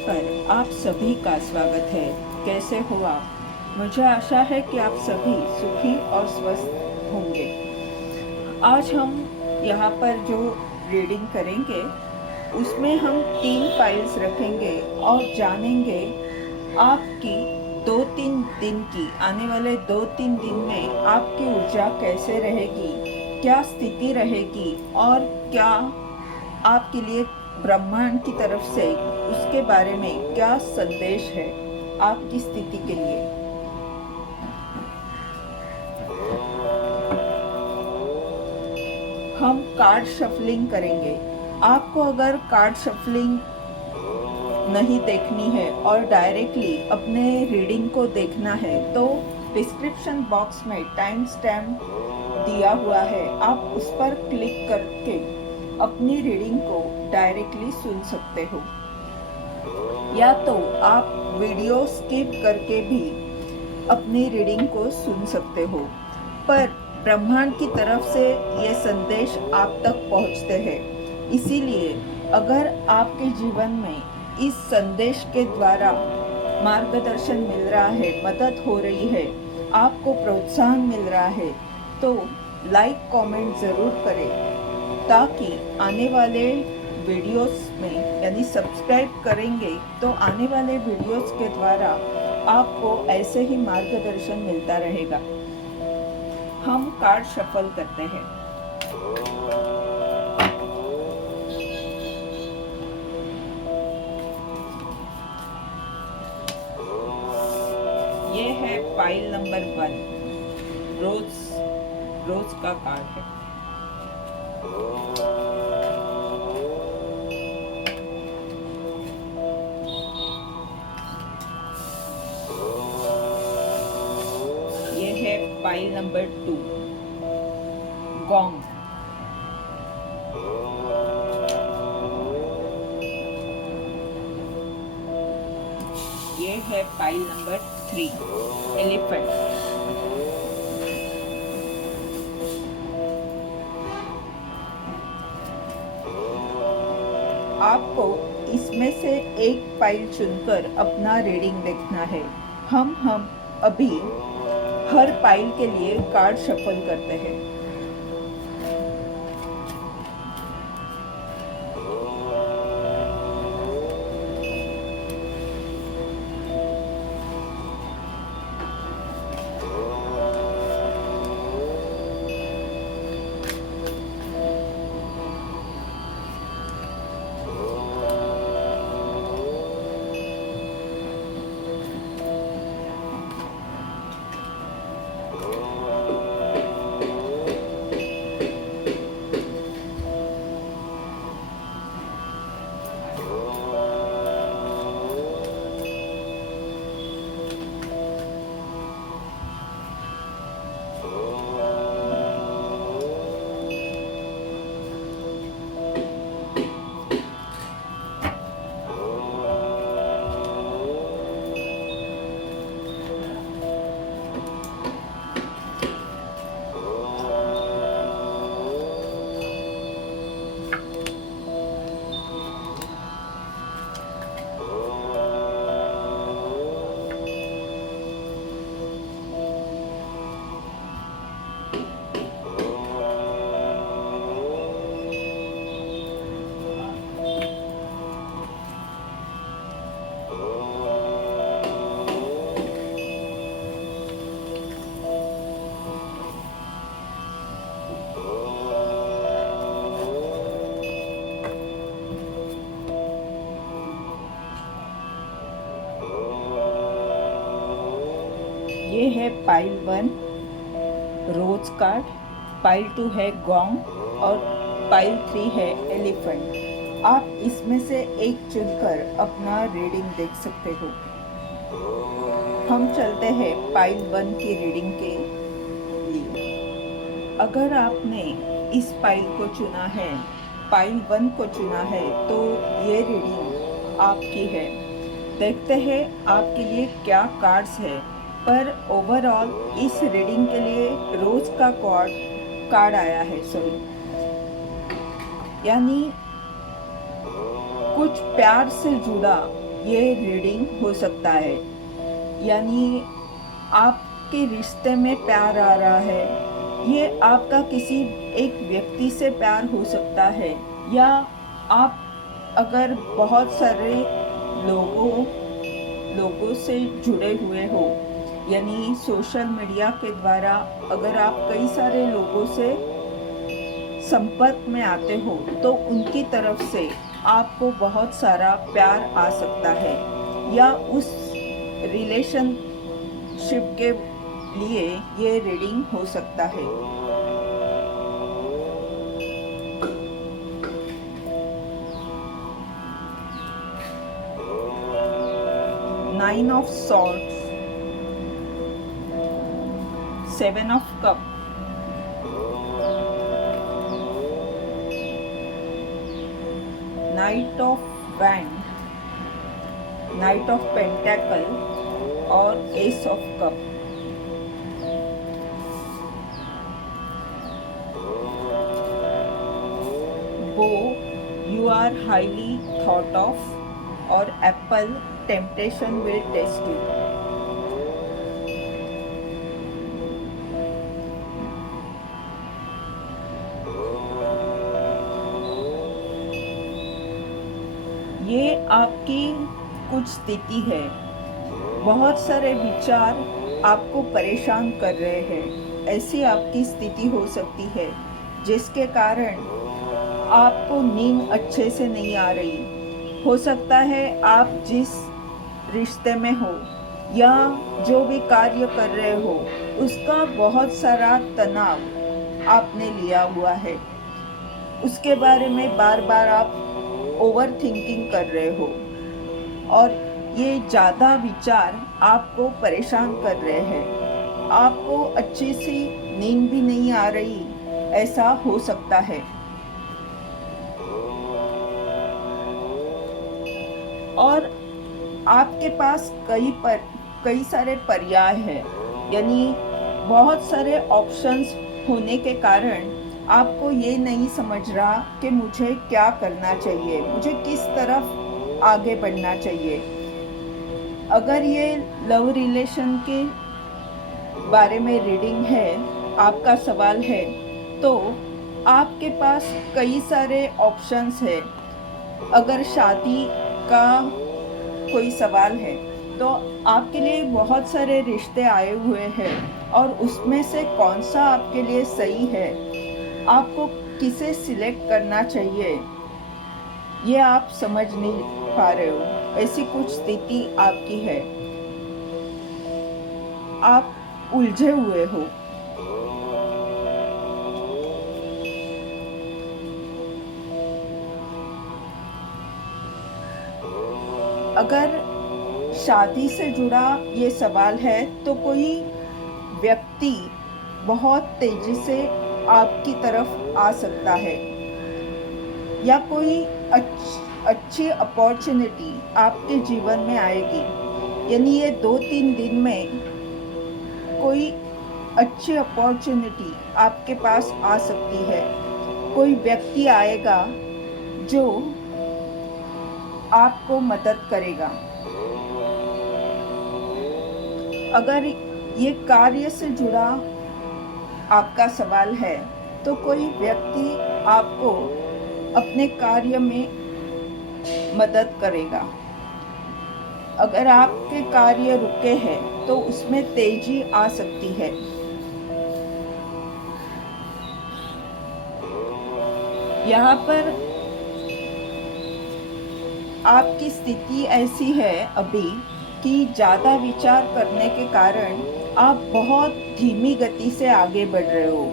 पर आप सभी का स्वागत है। कैसे हो आप? मुझे आशा है कि आप सभी सुखी और स्वस्थ होंगे। आज हम यहाँ पर जो रीडिंग करेंगे उसमें हम 3 फाइल्स रखेंगे और जानेंगे आपकी 2-3 दिन की आने वाले 2-3 दिन में आपकी ऊर्जा कैसे रहेगी, क्या स्थिति रहेगी और क्या आपके लिए ब्रह्मांड की तरफ से उसके बारे में क्या संदेश है आपकी स्थिति के लिए। हम कार्ड शफलिंग करेंगे। आपको अगर कार्ड शफलिंग नहीं देखनी है और डायरेक्टली अपने रीडिंग को देखना है तो डिस्क्रिप्शन बॉक्स में टाइम स्टैम्प दिया हुआ है, आप उस पर क्लिक करके अपनी रीडिंग को डायरेक्टली सुन सकते हो, या तो आप वीडियो स्किप करके भी अपनी रीडिंग को सुन सकते हो। पर ब्रह्मांड की तरफ से ये संदेश आप तक पहुंचते हैं, इसीलिए अगर आपके जीवन में इस संदेश के द्वारा मार्गदर्शन मिल रहा है, मदद हो रही है, आपको प्रोत्साहन मिल रहा है, तो लाइक कमेंट ज़रूर करें ताकि आने वाले वीडियोस में यानी सब्सक्राइब करेंगे तो आने वाले वीडियोस के द्वारा आपको ऐसे ही मार्गदर्शन मिलता रहेगा। हम कार्ड शफल करते हैं। ये है फाइल नंबर 1, रोज का कार्ड है। ये है फाइल नंबर 2, गॉन्ग। ये है फाइल नंबर 3, एलिफेंट। आपको इसमें से एक फाइल चुनकर अपना रीडिंग देखना है। हम अभी हर फाइल के लिए कार्ड शफल करते हैं। ये है पाइल 1 रोज कार्ड, पाइल 2 है गॉन्ग और पाइल 3 है एलिफेंट। आप इसमें से एक चुनकर अपना रीडिंग देख सकते हो। हम चलते हैं पाइल 1 की रीडिंग के लिए। अगर आपने इस पाइल को चुना है, पाइल 1 को चुना है, तो ये रीडिंग आपकी है। देखते हैं आपके लिए क्या कार्ड्स है। पर ओवरऑल इस रीडिंग के लिए रोज का कार्ड आया है, यानी कुछ प्यार से जुड़ा ये रीडिंग हो सकता है। यानी आपके रिश्ते में प्यार आ रहा है, ये आपका किसी एक व्यक्ति से प्यार हो सकता है, या आप अगर बहुत सारे लोगों से जुड़े हुए हो, यानी सोशल मीडिया के द्वारा अगर आप कई सारे लोगों से संपर्क में आते हो तो उनकी तरफ से आपको बहुत सारा प्यार आ सकता है, या उस रिलेशनशिप के लिए ये रीडिंग हो सकता है। Nine of swords, seven of cup, knight of wand, knight of pentacle और एस ऑफ कप। वो you are highly thought of और apple temptation will test you. ये आपकी कुछ स्थिति है, बहुत सारे विचार आपको परेशान कर रहे हैं। ऐसी आपकी स्थिति हो सकती है जिसके कारण आपको नींद अच्छे से नहीं आ रही। हो सकता है आप जिस रिश्ते में हो या जो भी कार्य कर रहे हो उसका बहुत सारा तनाव आपने लिया हुआ है, उसके बारे में बार बार आप ओवर थिंकिंग कर रहे हो और ये ज़्यादा विचार आपको परेशान कर रहे हैं। आपको अच्छी सी नींद भी नहीं आ रही, ऐसा हो सकता है। और आपके पास कई सारे पर्याय हैं, यानी बहुत सारे ऑप्शंस होने के कारण आपको ये नहीं समझ रहा कि मुझे क्या करना चाहिए, मुझे किस तरफ आगे बढ़ना चाहिए। अगर ये लव रिलेशन के बारे में रीडिंग है, आपका सवाल है, तो आपके पास कई सारे ऑप्शंस है। अगर शादी का कोई सवाल है तो आपके लिए बहुत सारे रिश्ते आए हुए हैं और उसमें से कौन सा आपके लिए सही है, आपको किसे सिलेक्ट करना चाहिए, ये आप समझ नहीं पा रहे हो। ऐसी कुछ स्थिति आपकी है, आप उलझे हुए हो। अगर शादी से जुड़ा ये सवाल है तो कोई व्यक्ति बहुत तेजी से आपकी तरफ आ सकता है, या कोई अच्छी अपॉर्चुनिटी आपके जीवन में आएगी। यानी ये 2-3 दिन में कोई अच्छी अपॉर्चुनिटी आपके पास आ सकती है। कोई व्यक्ति आएगा जो आपको मदद करेगा। अगर ये कार्य से जुड़ा आपका सवाल है तो कोई व्यक्ति आपको अपने कार्य में मदद करेगा। अगर आपके कार्य रुके हैं तो उसमें तेजी आ सकती है। यहाँ पर आपकी स्थिति ऐसी है अभी कि ज़्यादा विचार करने के कारण आप बहुत धीमी गति से आगे बढ़ रहे हो।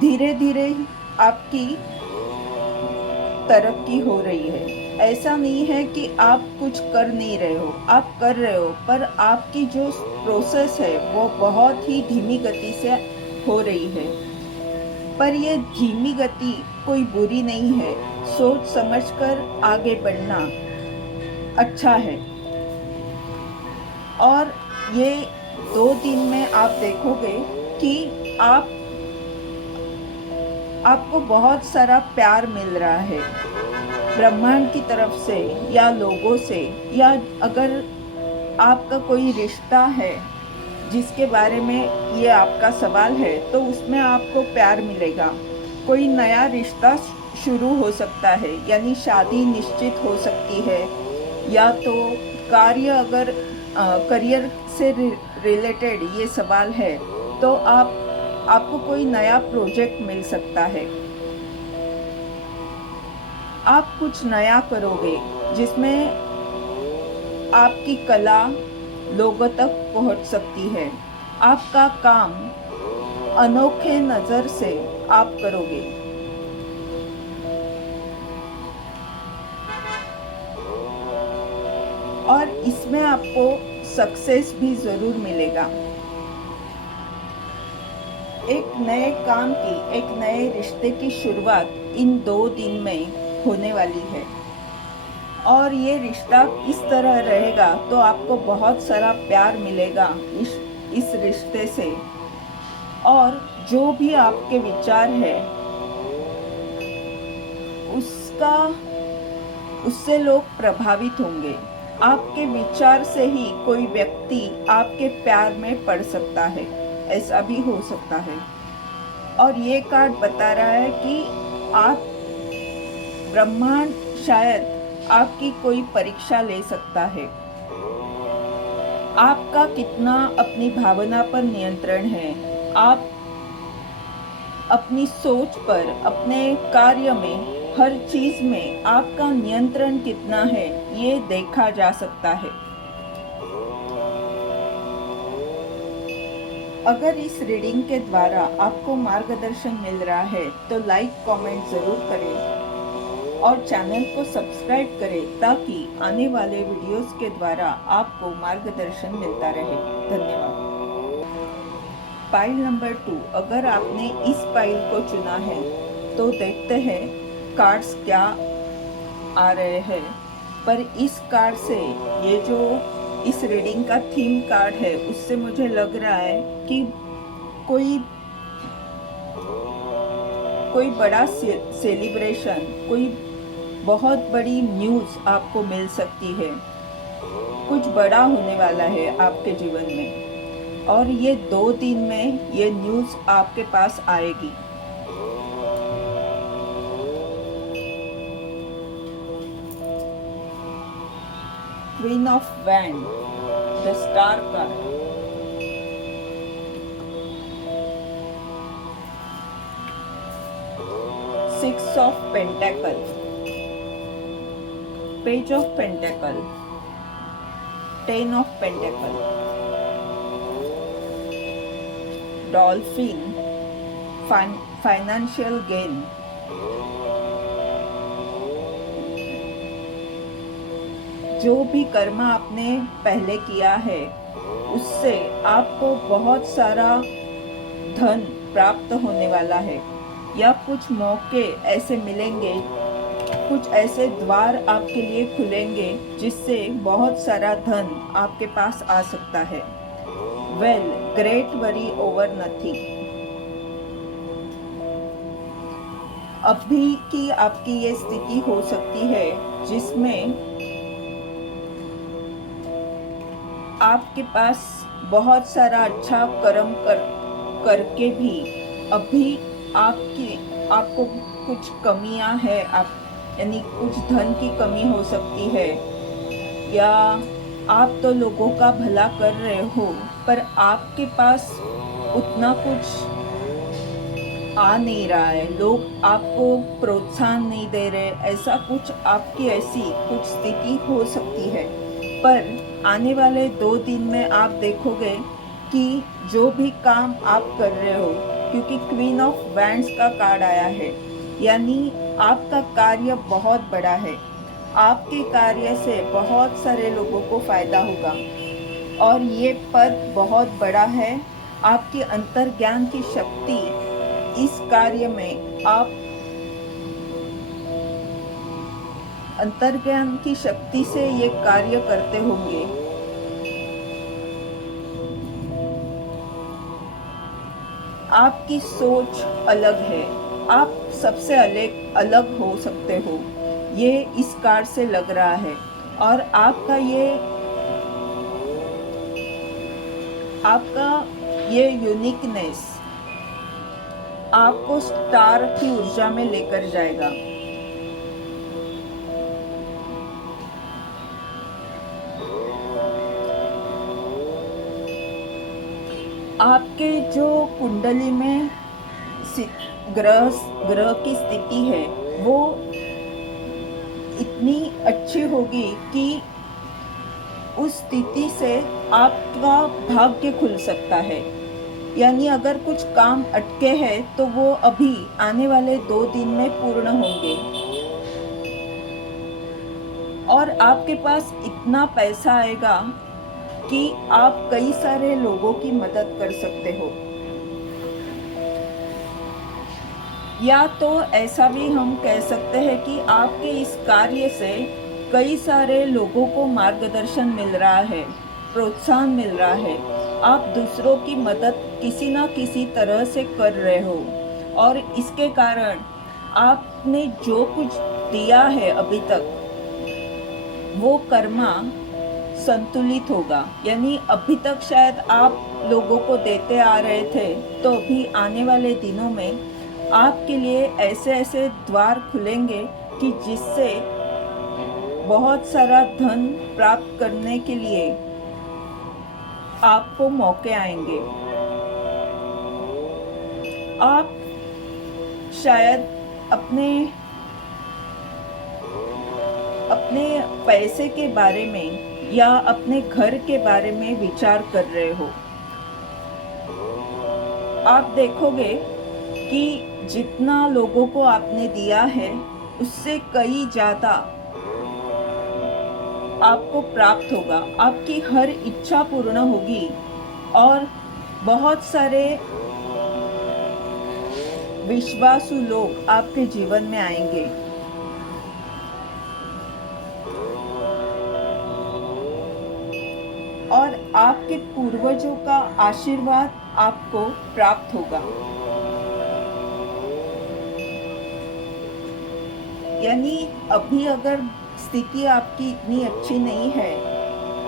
धीरे धीरे आपकी तरक्की हो रही है। ऐसा नहीं है कि आप कुछ कर नहीं रहे हो, आप कर रहे हो, पर आपकी जो प्रोसेस है वो बहुत ही धीमी गति से हो रही है। पर ये धीमी गति कोई बुरी नहीं है। सोच समझकर आगे बढ़ना अच्छा है। और ये 2 दिन में आप देखोगे कि आप आपको बहुत सारा प्यार मिल रहा है ब्रह्मांड की तरफ से या लोगों से, या अगर आपका कोई रिश्ता है जिसके बारे में ये आपका सवाल है तो उसमें आपको प्यार मिलेगा। कोई नया रिश्ता शुरू हो सकता है, यानी शादी निश्चित हो सकती है, या तो कार्य अगर करियर से रिलेटेड ये सवाल है तो आपको कोई नया प्रोजेक्ट मिल सकता है। आप कुछ नया करोगे जिसमें आपकी कला लोगों तक पहुंच सकती है। आपका काम अनोखे नज़र से आप करोगे। और इसमें आपको सक्सेस भी ज़रूर मिलेगा। एक नए काम की, एक नए रिश्ते की शुरुआत इन 2 दिन में होने वाली है, और ये रिश्ता किस तरह रहेगा तो आपको बहुत सारा प्यार मिलेगा इस रिश्ते से। और जो भी आपके विचार है उससे लोग प्रभावित होंगे। आपके विचार से ही कोई व्यक्ति आपके प्यार में पड़ सकता है, ऐसा भी हो सकता है। और ये कार्ड बता रहा है कि आप ब्रह्मांड शायद आपकी कोई परीक्षा ले सकता है। आपका कितना अपनी भावना पर नियंत्रण है, आप अपनी सोच पर, अपने कार्य में, हर चीज में आपका नियंत्रण कितना है ये देखा जा सकता है। अगर इस रीडिंग के द्वारा आपको मार्गदर्शन मिल रहा है तो लाइक कमेंट ज़रूर करें और चैनल को सब्सक्राइब करें ताकि आने वाले वीडियोस के द्वारा आपको मार्गदर्शन मिलता रहे। धन्यवाद। पाइल नंबर 2, अगर आपने इस पाइल को चुना है तो देखते हैं कार्ड्स क्या आ रहे हैं। पर इस कार्ड से, ये जो इस रीडिंग का थीम कार्ड है, उससे मुझे लग रहा है कि कोई बड़ा सेलिब्रेशन, कोई बहुत बड़ी न्यूज़ आपको मिल सकती है। कुछ बड़ा होने वाला है आपके जीवन में, और ये 2 दिन में ये न्यूज़ आपके पास आएगी। Queen of wand, the star card, six of pentacle, page of pentacle, 10 of pentacle, dolphin, financial gain. जो भी कर्म आपने पहले किया है उससे आपको बहुत सारा धन प्राप्त होने वाला है, या कुछ मौके ऐसे मिलेंगे, कुछ ऐसे द्वार आपके लिए खुलेंगे जिससे बहुत सारा धन आपके पास आ सकता है। Well, great worry over nothing. अभी की आपकी ये स्थिति हो सकती है जिसमें आपके पास बहुत सारा अच्छा कर्म करके भी अभी आपको कुछ कमियां है, यानी कुछ धन की कमी हो सकती है, या आप तो लोगों का भला कर रहे हो पर आपके पास उतना कुछ आ नहीं रहा है, लोग आपको प्रोत्साहन नहीं दे रहे, ऐसा कुछ आपकी ऐसी कुछ स्थिति हो सकती है। पर आने वाले 2 दिन में आप देखोगे कि जो भी काम आप कर रहे हो, क्योंकि क्वीन ऑफ वैंड्स का कार्ड आया है, यानी आपका कार्य बहुत बड़ा है, आपके कार्य से बहुत सारे लोगों को फायदा होगा, और ये पद बहुत बड़ा है। आपकी अंतर्ज्ञान की शक्ति इस कार्य में, आप अंतर्ज्ञान की शक्ति से ये कार्य करते होंगे। आपकी सोच अलग है, आप सबसे अलग अलग हो सकते हो, ये इस कार्ड से लग रहा है। और आपका ये यूनिकनेस आपको स्टार की ऊर्जा में लेकर जाएगा। आपके जो कुंडली में ग्रह ग्रह की स्थिति है वो इतनी अच्छी होगी कि उस स्थिति से आपका भाग्य खुल सकता है। यानी अगर कुछ काम अटके हैं तो वो अभी आने वाले 2 दिन में पूर्ण होंगे। और आपके पास इतना पैसा आएगा कि आप कई सारे लोगों की मदद कर सकते हो। या तो ऐसा भी हम कह सकते हैं कि आपके इस कार्य से कई सारे लोगों को मार्गदर्शन मिल रहा है, प्रोत्साहन मिल रहा है। आप दूसरों की मदद किसी ना किसी तरह से कर रहे हो और इसके कारण आपने जो कुछ दिया है अभी तक वो कर्मा संतुलित होगा। यानी अभी तक शायद आप लोगों को देते आ रहे थे, तो अभी आने वाले दिनों में आपके लिए ऐसे ऐसे द्वार खुलेंगे कि जिससे बहुत सारा धन प्राप्त करने के लिए आपको मौके आएंगे। आप शायद अपने पैसे के बारे में या अपने घर के बारे में विचार कर रहे हो। आप देखोगे कि जितना लोगों को आपने दिया है उससे कई ज़्यादा आपको प्राप्त होगा। आपकी हर इच्छा पूर्ण होगी और बहुत सारे विश्वासु लोग आपके जीवन में आएंगे। और आपके पूर्वजों का आशीर्वाद आपको प्राप्त होगा। यानी अभी अगर स्थिति आपकी इतनी अच्छी नहीं है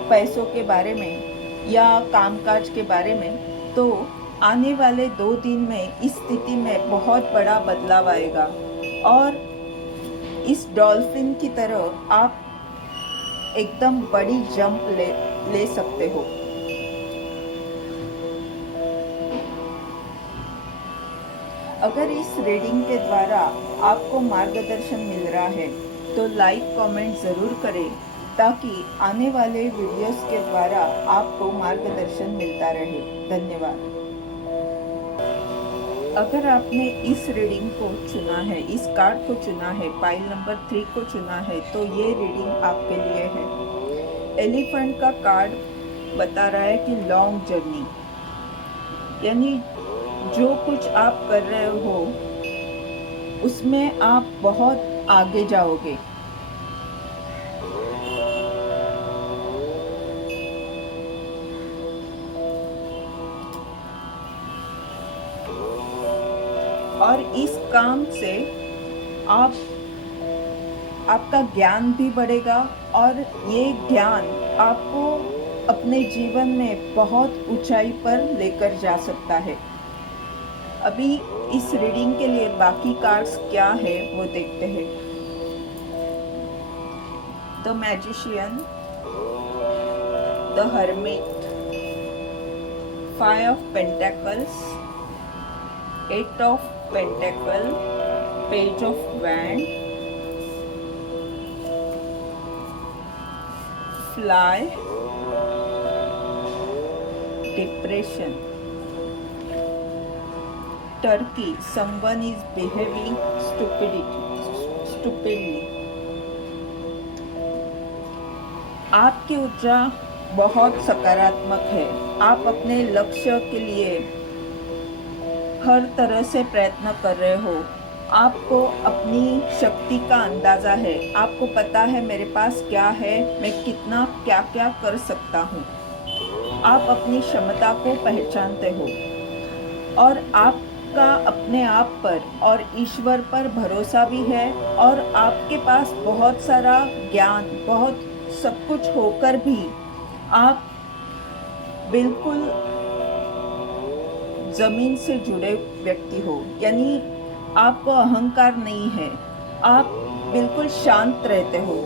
पैसों के बारे में या कामकाज के बारे में, तो आने वाले 2 दिन में इस स्थिति में बहुत बड़ा बदलाव आएगा और इस डॉल्फिन की तरह आप एकदम बड़ी जंप ले सकते हो। अगर इस रीडिंग के द्वारा आपको मार्गदर्शन मिल रहा है तो लाइक कमेंट ज़रूर करें ताकि आने वाले वीडियोस के द्वारा आपको मार्गदर्शन मिलता रहे। धन्यवाद। अगर आपने इस रीडिंग को चुना है, इस कार्ड को चुना है, पाइल नंबर 3 को चुना है, तो ये रीडिंग आपके लिए है। एलिफेंट का कार्ड बता रहा है कि लॉन्ग जर्नी, यानी जो कुछ आप कर रहे हो उसमें आप बहुत आगे जाओगे। और इस काम से आपका ज्ञान भी बढ़ेगा और ये ज्ञान आपको अपने जीवन में बहुत ऊंचाई पर लेकर जा सकता है। अभी इस रीडिंग के लिए बाकी कार्ड्स क्या है वो देखते हैं। The magician, the hermit, 5 of pentacles, 8 of pentacle, page of wand, fly, depression, Turkey, someone is behaving stupidly। आपकी ऊर्जा बहुत सकारात्मक है। आप अपने लक्ष्य के लिए हर तरह से प्रयत्न कर रहे हो। आपको अपनी शक्ति का अंदाज़ा है। आपको पता है मेरे पास क्या है, मैं कितना क्या क्या कर सकता हूँ। आप अपनी क्षमता को पहचानते हो और आप आपका अपने आप पर और ईश्वर पर भरोसा भी है, और आपके पास बहुत सारा ज्ञान, बहुत सब कुछ होकर भी आप बिल्कुल ज़मीन से जुड़े व्यक्ति हो, यानी आपको अहंकार नहीं है, आप बिल्कुल शांत रहते हो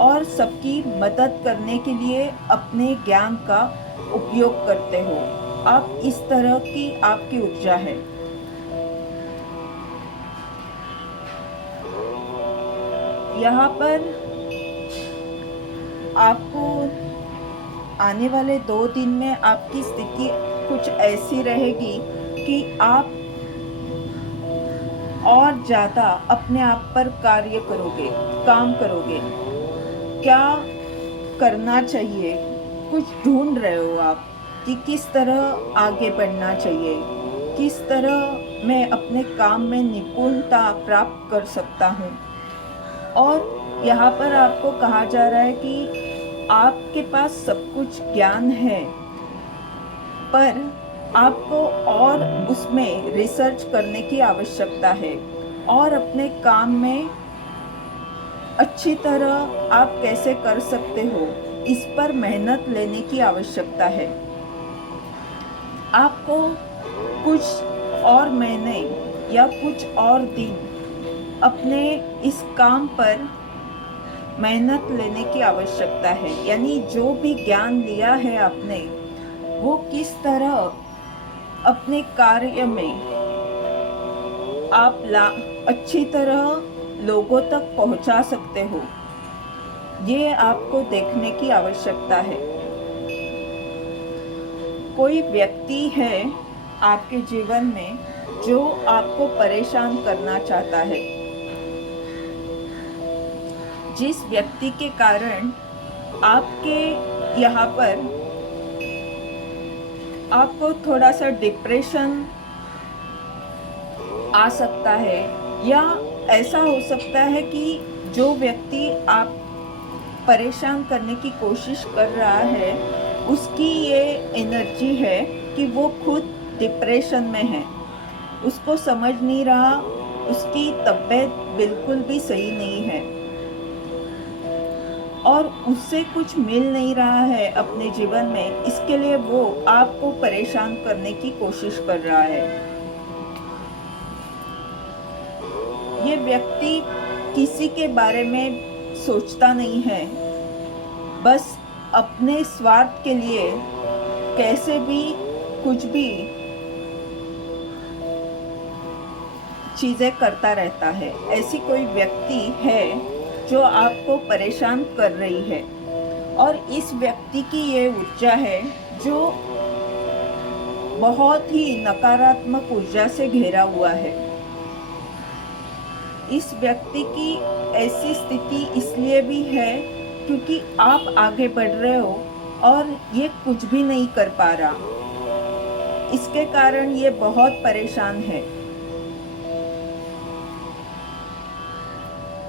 और सबकी मदद करने के लिए अपने ज्ञान का उपयोग करते हो। आप इस तरह की आपकी ऊर्जा है। यहाँ पर आपको आने वाले 2 दिन में आपकी स्थिति कुछ ऐसी रहेगी कि आप और ज़्यादा अपने आप पर कार्य करोगे, काम करोगे। क्या करना चाहिए, कुछ ढूंढ रहे हो आप कि किस तरह आगे बढ़ना चाहिए, किस तरह मैं अपने काम में निपुणता प्राप्त कर सकता हूँ। और यहाँ पर आपको कहा जा रहा है कि आपके पास सब कुछ ज्ञान है, पर आपको और उसमें रिसर्च करने की आवश्यकता है और अपने काम में अच्छी तरह आप कैसे कर सकते हो, इस पर मेहनत लेने की आवश्यकता है। आपको कुछ और महीने या कुछ और दिन अपने इस काम पर मेहनत लेने की आवश्यकता है, यानी जो भी ज्ञान लिया है आपने, वो किस तरह अपने कार्य में आप अच्छी तरह लोगों तक पहुंचा सकते हो, ये आपको देखने की आवश्यकता है। कोई व्यक्ति है आपके जीवन में जो आपको परेशान करना चाहता है, जिस व्यक्ति के कारण आपके यहाँ पर आपको थोड़ा सा डिप्रेशन आ सकता है, या ऐसा हो सकता है कि जो व्यक्ति आप परेशान करने की कोशिश कर रहा है, उसकी ये एनर्जी है कि वो खुद डिप्रेशन में है, उसको समझ नहीं रहा, उसकी तबीयत बिल्कुल भी सही नहीं है और उससे कुछ मिल नहीं रहा है अपने जीवन में, इसके लिए वो आपको परेशान करने की कोशिश कर रहा है। ये व्यक्ति किसी के बारे में सोचता नहीं है, बस अपने स्वार्थ के लिए कैसे भी कुछ भी चीज़ें करता रहता है। ऐसी कोई व्यक्ति है जो आपको परेशान कर रही है, और इस व्यक्ति की ये ऊर्जा है जो बहुत ही नकारात्मक ऊर्जा से घिरा हुआ है। इस व्यक्ति की ऐसी स्थिति इसलिए भी है क्योंकि आप आगे बढ़ रहे हो और ये कुछ भी नहीं कर पा रहा, इसके कारण ये बहुत परेशान है।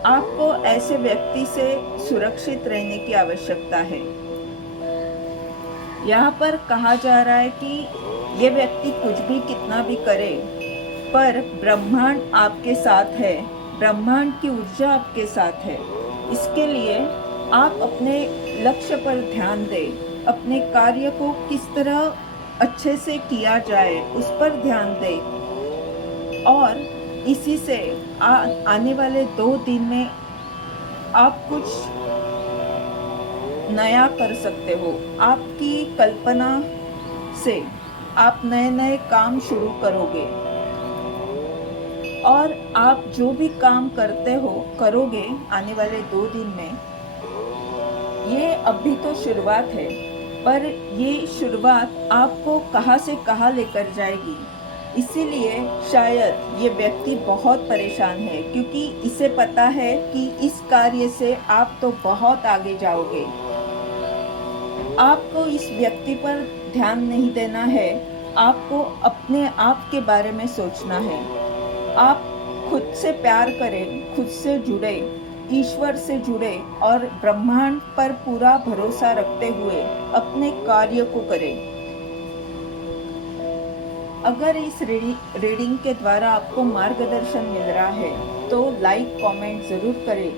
आपको ऐसे व्यक्ति से सुरक्षित रहने की आवश्यकता है। यहाँ पर कहा जा रहा है कि ये व्यक्ति कुछ भी कितना भी करे, पर ब्रह्मांड आपके साथ है, ब्रह्मांड की ऊर्जा आपके साथ है। इसके लिए आप अपने लक्ष्य पर ध्यान दें, अपने कार्य को किस तरह अच्छे से किया जाए उस पर ध्यान दें, और इसी से आने वाले 2 दिन में आप कुछ नया कर सकते हो। आपकी कल्पना से आप नए नए काम शुरू करोगे, और आप जो भी काम करते हो करोगे आने वाले 2 दिन में। ये अभी तो शुरुआत है, पर ये शुरुआत आपको कहाँ से कहाँ लेकर जाएगी। इसीलिए शायद ये व्यक्ति बहुत परेशान है, क्योंकि इसे पता है कि इस कार्य से आप तो बहुत आगे जाओगे। आपको इस व्यक्ति पर ध्यान नहीं देना है, आपको अपने आप के बारे में सोचना है। आप खुद से प्यार करें, खुद से जुड़े, ईश्वर से जुड़े और ब्रह्मांड पर पूरा भरोसा रखते हुए अपने कार्य को करें। अगर इस रीडिंग के द्वारा आपको मार्गदर्शन मिल रहा है तो लाइक कमेंट ज़रूर करें,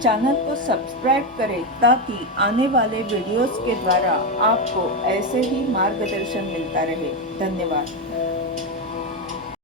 चैनल को सब्सक्राइब करें ताकि आने वाले वीडियोस के द्वारा आपको ऐसे ही मार्गदर्शन मिलता रहे। धन्यवाद।